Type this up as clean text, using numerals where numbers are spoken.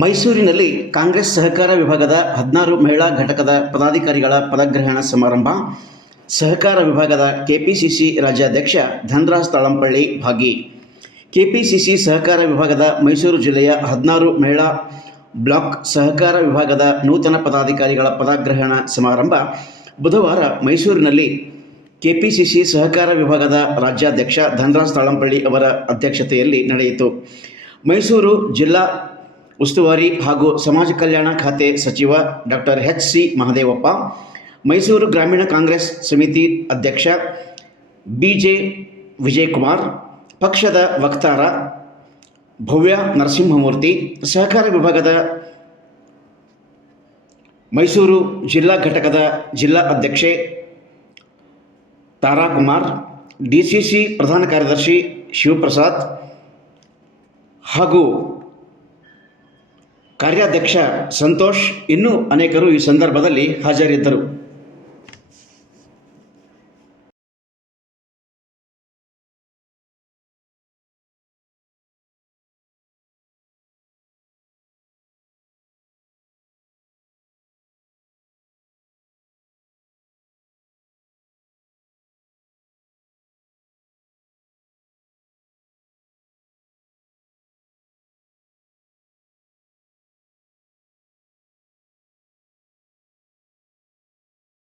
ಮೈಸೂರಿನಲ್ಲಿ ಕಾಂಗ್ರೆಸ್ ಸಹಕಾರ ವಿಭಾಗದ 16 ಮಹಿಳಾ ಘಟಕದ ಪದಾಧಿಕಾರಿಗಳ ಪದಗ್ರಹಣ ಸಮಾರಂಭ. ಸಹಕಾರ ವಿಭಾಗದ ಕೆಪಿಸಿಸಿ ರಾಜ್ಯಾಧ್ಯಕ್ಷ ಧನರಾಜ್ ತಾಳಂಪಳ್ಳಿ ಭಾಗಿ. ಕೆಪಿಸಿಸಿ ಸಹಕಾರ ವಿಭಾಗದ ಮೈಸೂರು ಜಿಲ್ಲೆಯ 16 ಮಹಿಳಾ ಬ್ಲಾಕ್ ಸಹಕಾರ ವಿಭಾಗದ ನೂತನ ಪದಾಧಿಕಾರಿಗಳ ಪದಗ್ರಹಣ ಸಮಾರಂಭ ಬುಧವಾರ ಮೈಸೂರಿನಲ್ಲಿ ಕೆಪಿಸಿಸಿ ಸಹಕಾರ ವಿಭಾಗದ ರಾಜ್ಯಾಧ್ಯಕ್ಷ ಧನರಾಜ್ ತಾಳಂಪಳ್ಳಿ ಅವರ ಅಧ್ಯಕ್ಷತೆಯಲ್ಲಿ ನಡೆಯಿತು. ಮೈಸೂರು ಜಿಲ್ಲಾ ಉಸ್ತುವಾರಿ ಹಾಗೂ ಸಮಾಜ ಕಲ್ಯಾಣ ಖಾತೆ ಸಚಿವ ಡಾಕ್ಟರ್ ಎಚ್.ಸಿ. ಮಹದೇವಪ್ಪ, ಮೈಸೂರು ಗ್ರಾಮೀಣ ಕಾಂಗ್ರೆಸ್ ಸಮಿತಿ ಅಧ್ಯಕ್ಷ ಬಿ.ಜೆ. ವಿಜಯಕುಮಾರ್, ಪಕ್ಷದ ವಕ್ತಾರ ಭವ್ಯ ನರಸಿಂಹಮೂರ್ತಿ, ಸಹಕಾರ ವಿಭಾಗದ ಮೈಸೂರು ಜಿಲ್ಲಾ ಘಟಕದ ಜಿಲ್ಲಾ ಅಧ್ಯಕ್ಷೆ ತಾರಾಕುಮಾರ್, ಡಿಸಿಸಿ ಪ್ರಧಾನ ಕಾರ್ಯದರ್ಶಿ ಶಿವಪ್ರಸಾದ್ ಹಾಗೂ ಕಾರ್ಯಾಧ್ಯಕ್ಷ ಸಂತೋಷ್ ಇನ್ನೂ ಅನೇಕರು ಈ ಸಂದರ್ಭದಲ್ಲಿ ಹಾಜರಿದ್ದರು.